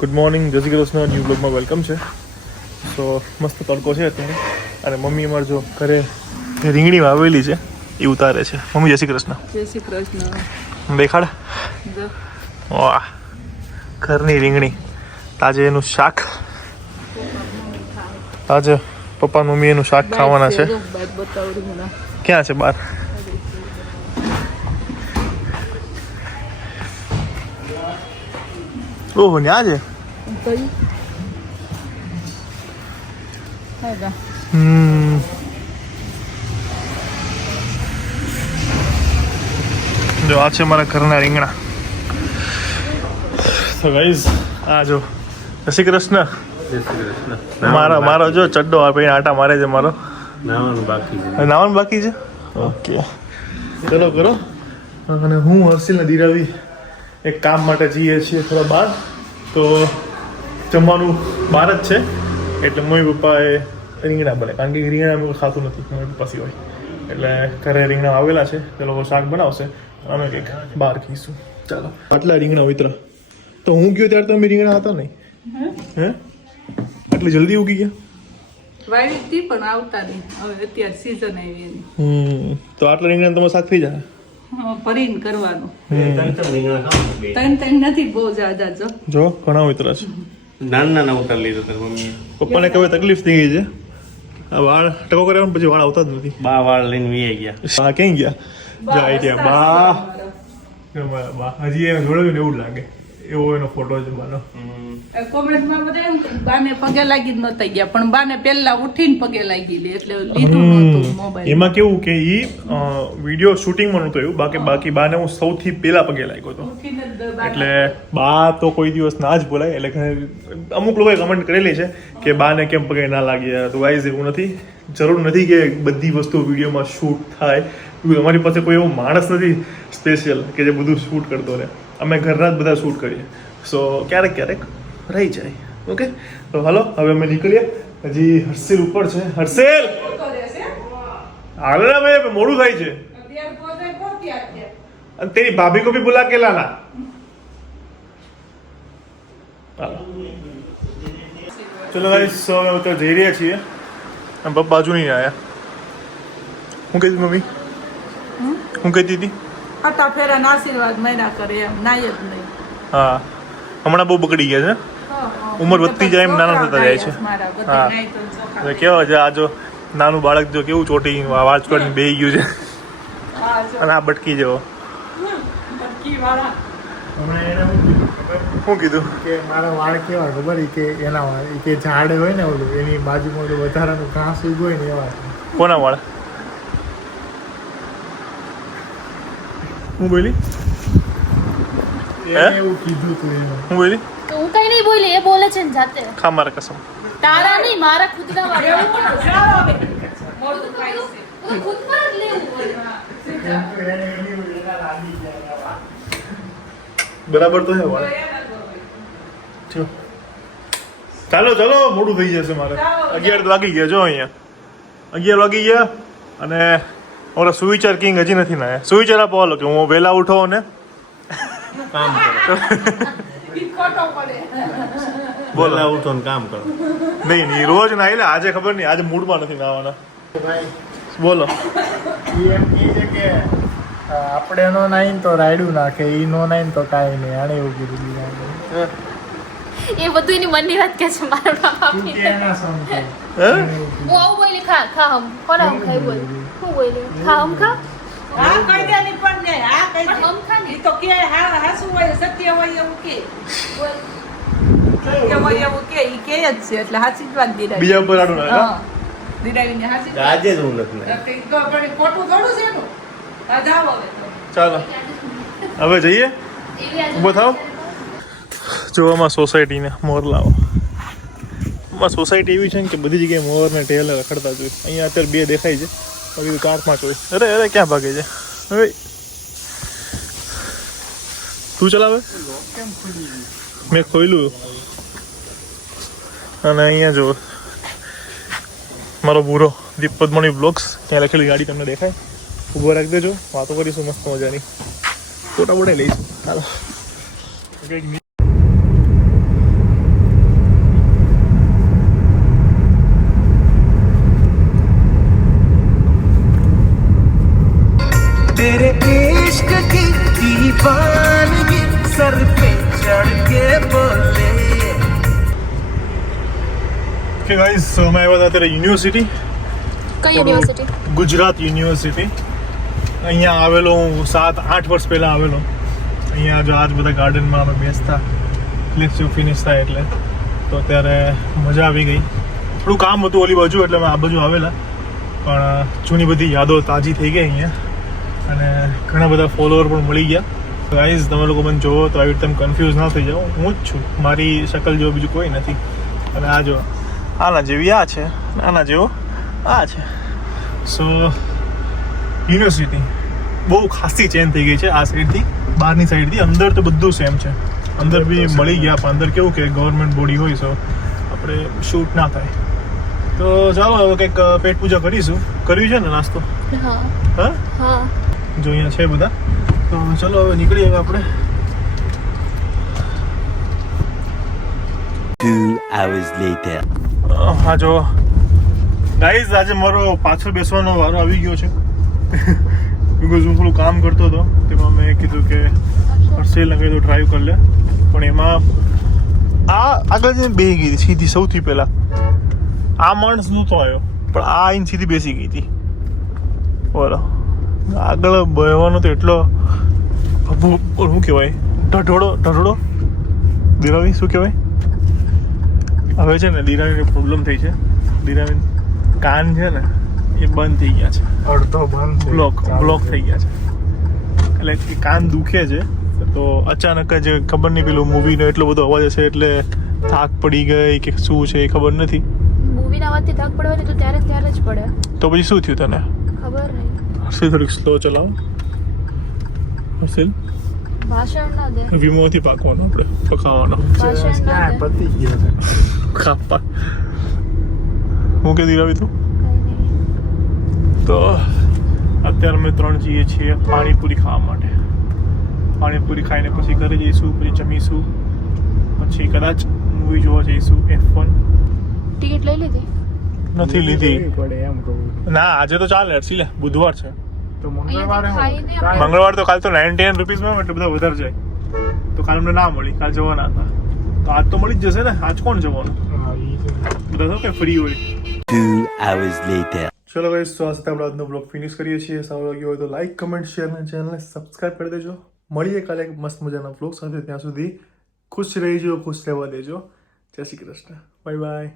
Good morning, જય Shri Krishna. New બ્લોગમાં welcome છે. સો મસ્ત તડકો છે અત્યારે અને મમ્મી અમારે જો ઘરે રીંગણી વાવેલી છે એ ઉતારે છે. મમ્મી જય શ્રી કૃષ્ણ. જય શ્રી કૃષ્ણ. દેખાડ. વાહ, ઘરની રીંગણી, તાજે એનું શાક. આજે પપ્પા મમ્મી એનું શાક ખાવાના છે. ક્યાં છે બહાર? ઓહો, ન્યા છે. જો આ છે મારા ઘરના રીંગણા. તો ગાઈઝ આ જો જય શ્રી કૃષ્ણ. મારો જો ચડ્ડો આપીને આટા મારે છે. મારો નાવાનું બાકી છે. ઓકે, ચલો કરો. અને હું હર્ષિલ ને દિરાવી એક કામ માટે જઈએ છીએ થોડા બહાર, તો જમવાનું બહાર જ છે. એટલે મમ્મી પપ્પાએ રીંગણા બને, કારણ કે રીંગણા અમે ખાતું નથી મમ્મી પપ્પા સિવાય. એટલે ઘરે રીંગણા આવેલા છે, તે લોકો શાક બનાવશે, અમે કંઈક બહાર ખાઈશું. ચાલો, આટલા રીંગણા વિતરા. તો હું ગયો ત્યારે તમે રીંગણા હતા નહીં? હે આટલી જલ્દી ઉગી ગયા? વાવી હતી પણ આવતા નહીં. હવે અત્યારે સીઝન આવી એની. તો આટલા રીંગણા તમારે શાક થઈ જાય? ભરીને કરવાનું. ત્રણ નથી બહુ જ્યાદા. જો ઘણા વિતરા છે. નાના ઉતાર લીધો તાર મમ્મી. પપ્પાને કઈ તકલીફ થઈ ગઈ છે. આ વાળ ટકો કર્યા પછી વાળ આવતા જ નથી. બા વાળ લઈને વી ગયા. બા ક્યાં ગયા? જાય ત્યાં બા. હજી એને જોડ્યું ને એવું લાગે, એવો એનો ફોટો છે બાનો. કોમેન્ટમાં બધા બાને પગે લાગી જ નતા ગયા, પણ બાને પહેલા ઉઠીને પગે લાગી લે એટલે લીધું નતું મોબાઈલ. એમાં કેવું કે ઈ વિડીયો શૂટિંગમાં નહોતું એવું, બાકી બાને હું સૌથી પહેલા પગે લાગ્યો હતો. એટલે બા તો કોઈ દિવસ ના જ બોલાય. એટલે અમુક લોકોએ કમેન્ટ કરેલી છે કે બાને કેમ પગે ના લાગ્યા. તો ગાઈઝ એવું નથી, જરૂર નથી કે બધી વસ્તુ વિડીયોમાં શૂટ થાય. અમારી પાસે કોઈ એવો માણસ નથી સ્પેશિયલ કે જે બધું શૂટ કરતો રહે. અમે ઘરના જ બધા શૂટ કરીએ. સો ક્યારેક ક્યારેક રહી જાય. ઓકે, તો હાલો હવે અમે નીકળીએ. હજી હર્ષિલ ઉપર છે. હર્ષિલ હાલ ના ભાઈ, મોડું થાય છે. અને તેરી ભાભી કો ભી બુલા કે લાના. ચલો ગાઈસ, હવે ઉતર જઈ રહ્યા છીએ. આમ પપ્પા બાજુ નહીં આયા. હું કહેતી મમ્મી? હું કહેતી હતી? હતા ફેરા આશીર્વાદ મહિના કરે એમ નાય જ નહીં. હા, હમણાં બહુ બગડી ગયા છે. ઉંમર વધતી જાય એમ નાના થતા જાય છે. હા, કેવા છે આ જો નાનું બાળક, જો કેવું ચોટી વાળ ચોટીને બેહી ગયું છે. અને આ બટકી જેવો. શું કીધું કે મારા વાળ કેવા ખબર કે એના વાળ કે ઝાડ હોય ને ઓલું એની બાજુમાં ઓલું વધારાનું ઘાસ ઉગ્યું હોય ને એવા. કોના વાળ? હું બોલી? એને એવું કીધું તું એને. હું બોલી? તો હું કઈ નહીં બોલી, એ બોલે છે ને જાતે. ખા મારા કસમ. તારા નહીં, મારા ખુદના વાળા. ખુદ પર જ લેવું. બરાબર તો છે વાળ. ચાલો ચાલો, મોડું થઈ જશે મારે. 11 વાગી ગયા. જો અહીંયા 11 વાગી ગયા. અને ઓલા સુવિચાર કિંગ હજી નથી ના. સુવિચાર આપો હાલો કે હું વહેલા ઉઠો અને કામ કરો. બોલા ઉઠો ને કામ કરો. નહીં રોજ ના. એટલે આજે ખબર નહીં, આજે મૂડમાં નથી નાવાના. ભાઈ બોલો. એ એમ કહે છે કે આપણે નો નાઈને તો રાયડું નાખે, ઈ નો નાઈને તો કાંઈ નહીં. આને એવું કીધું બીજા. એ બધું એની મનની વાત કે છે. મારું નામ તું આપી કે દે. એના સમજે. હું આવું બોલી, ખા ખા હમ. કોના હમ ખાઈ બોલ. હું બોલી ખા હમ ખા. હા કહી દે ની પણ ને હા કહી દે. હમ ખા ને. ઈ તો કે હા હાસુ હોય સત્ય હોય એવું કે બોલ. સત્ય હોય એવું કે ઈ કે જ છે. એટલે હાચી જ વાત દીધા. બીજા ઉપર આડું ના. હા દીદાવીને હાચી જ વાત. આજે જ હું નથી. તો પણ ખોટું થોડું છે એનું. આ જાવ હવે તો. ચાલો હવે જઈએ. એવી આજે ઊભો થાવ. જો આમાં સોસાયટીને મોર લાવો. આમાં સોસાયટી એવી છે ને કે બધી જગ્યાએ મોર ને ઢેલ રખડતા જોઈએ. અહીંયા અત્યારે 2 દેખાય છે. બાકી કારમાં જોઈ. અરે ક્યાં ભાગે છે હવે? તું ચલાવે? મેં ખોલ્યું. અને અહીંયા જો મારો બુરો દીપ પદ્મણી બ્લોગ્સ, ત્યાં લખેલી ગાડી તમને દેખાય. ઊભો રાખી દેજો, વાતો કરીશું મસ્ત મજાની, ફોટા બોટાઈ લઈશું. ચાલો કે ગાઈસ અમે આવ્યા હતા અત્યારે યુનિવર્સિટી, કઈ યુનિવર્સિટી? ગુજરાત યુનિવર્સિટી. અહીંયા આવેલો હું 7-8 વર્ષ પહેલાં આવેલો. અહીંયા જો આજ બધા ગાર્ડનમાં અમે બેસતા, લેક્ચર ફિનિશ થાય એટલે. તો ત્યારે મજા આવી ગઈ. થોડું કામ હતું ઓલી બાજુ એટલે અમે આ બાજુ આવેલા, પણ જૂની બધી યાદો તાજી થઈ ગઈ અહીંયા અને ઘણા બધા ફોલોવર પણ મળી ગયા. ગાઈઝ તમે લોકો મને જોવો તો આવી રીતે તમે કન્ફ્યુઝ ના થઈ જાઓ, હું જ છું, મારી શકલ જેવો બીજું કોઈ નથી. અને આ જો આના જેવી આ છે, આના જેવો આ છે. સો યુનિવર્સિટી બહુ ખાસી ચેન્જ થઈ ગઈ છે આ સાઈડથી, બહારની સાઈડથી. અંદર તો બધું સેમ છે, અંદર બી મળી ગયા, પણ અંદર કેવું કે ગવર્મેન્ટ બોડી હોય સો આપણે શૂટ ના થાય. તો ચાલો હવે કંઈક પેટ પૂજા કરીશું. કર્યું છે ને નાસ્તો? હા હા હા. જો અહીંયા છે બધા. તો ચલો હવે નીકળીએ હવે આપણે. 2 hours later. હા જો ગાઈઝ આજે મારો પાછળ બેસવાનો વારો આવી ગયો છે. બિકોઝ હું થોડું કામ કરતો હતો, તેમાં મેં કીધું કે હર્ષેલ લગાવી તો ડ્રાઈવ કરી લે. પણ એમાં આ આગળ જઈને બેસી ગઈ હતી સીધી. સૌથી પહેલાં આ માણસ નહોતો આવ્યો, પણ આ આઈને સીધી બેસી ગઈ હતી. બોલો આગળ બેહવાનો તો એટલો શું કહેવાય, ઢઢોળો દિરાવી શું કહેવાય. હવે છે ને દિરાવીને પ્રોબ્લેમ થઈ છે. દિરાવી કાન છે ને એ બંધ થઈ ગયા છે, અડધો બંધ છે, બ્લોક થઈ ગયા છે. એટલે એ કાન દુખે છે. તો અચાનક જ ખબર નહીં પેલું મૂવીનો એટલો બધો અવાજ હશે એટલે થાક પડી ગઈ કે શું છે એ ખબર નથી. મૂવીના વાતથી થાક પડવાની તો ત્યારે જ પડે. તો પછી શું થયું તને? ખબર નહીં. હર્ષિલ થોડીક સ્લો ચલાવો. હર્ષિલ ભાષણ ના દે. વીમોથી પાકવાનો આપણે પકાવવાનો ભાષણ ના ક્યાં દે. પતી ગયો છે. કાપા. હું કે દિરાવી તું કઈ નહીં. તો અત્યારે અમે 3 જઈએ છીએ પાણીપુરી ખાવા માટે. પાણીપુરી ખાઈને પછી ઘરે જઈશું, પછી જમીશું, પછી કદાચ મૂવી જોવા જઈશું F1. ટિકિટ લઈ લીધી? નથી લીધી. લેવી પડે એમ કહું. ના આજે તો ચાલે હર્ષિલ, બુધવાર છે. તો અહીંયાથી ખાઈને આપણે- મંગળવાર તો કાલ તો 99 રૂપીસમાં એટલે બધા વધારે જાય. તો કાલ અમને ના મળી, કાલ જવાના હતા. તો આજ તો મળી જ જશે ને. આજ કોણ જવાનું? હા, ઈ છે. બધા તો કે ફ્રી હોય. 2 hours later. ચલો ગાઈસ, તો આ સાથે આપણે આજનો બ્લોગ ફિનિશ કરીએ છીએ. સારો લાગ્યો હોય તો લાઈક, કમેન્ટ, શેર અને ચેનલને સબસ્ક્રાઇબ કરી દેજો. મળીએ કાલે એક મસ્ત મજાના બ્લોગ સાથે. ત્યાં સુધી ખુશ રહેજો, ખુશ રહેવા દેજો. જય શ્રી કૃષ્ણ. Bye bye.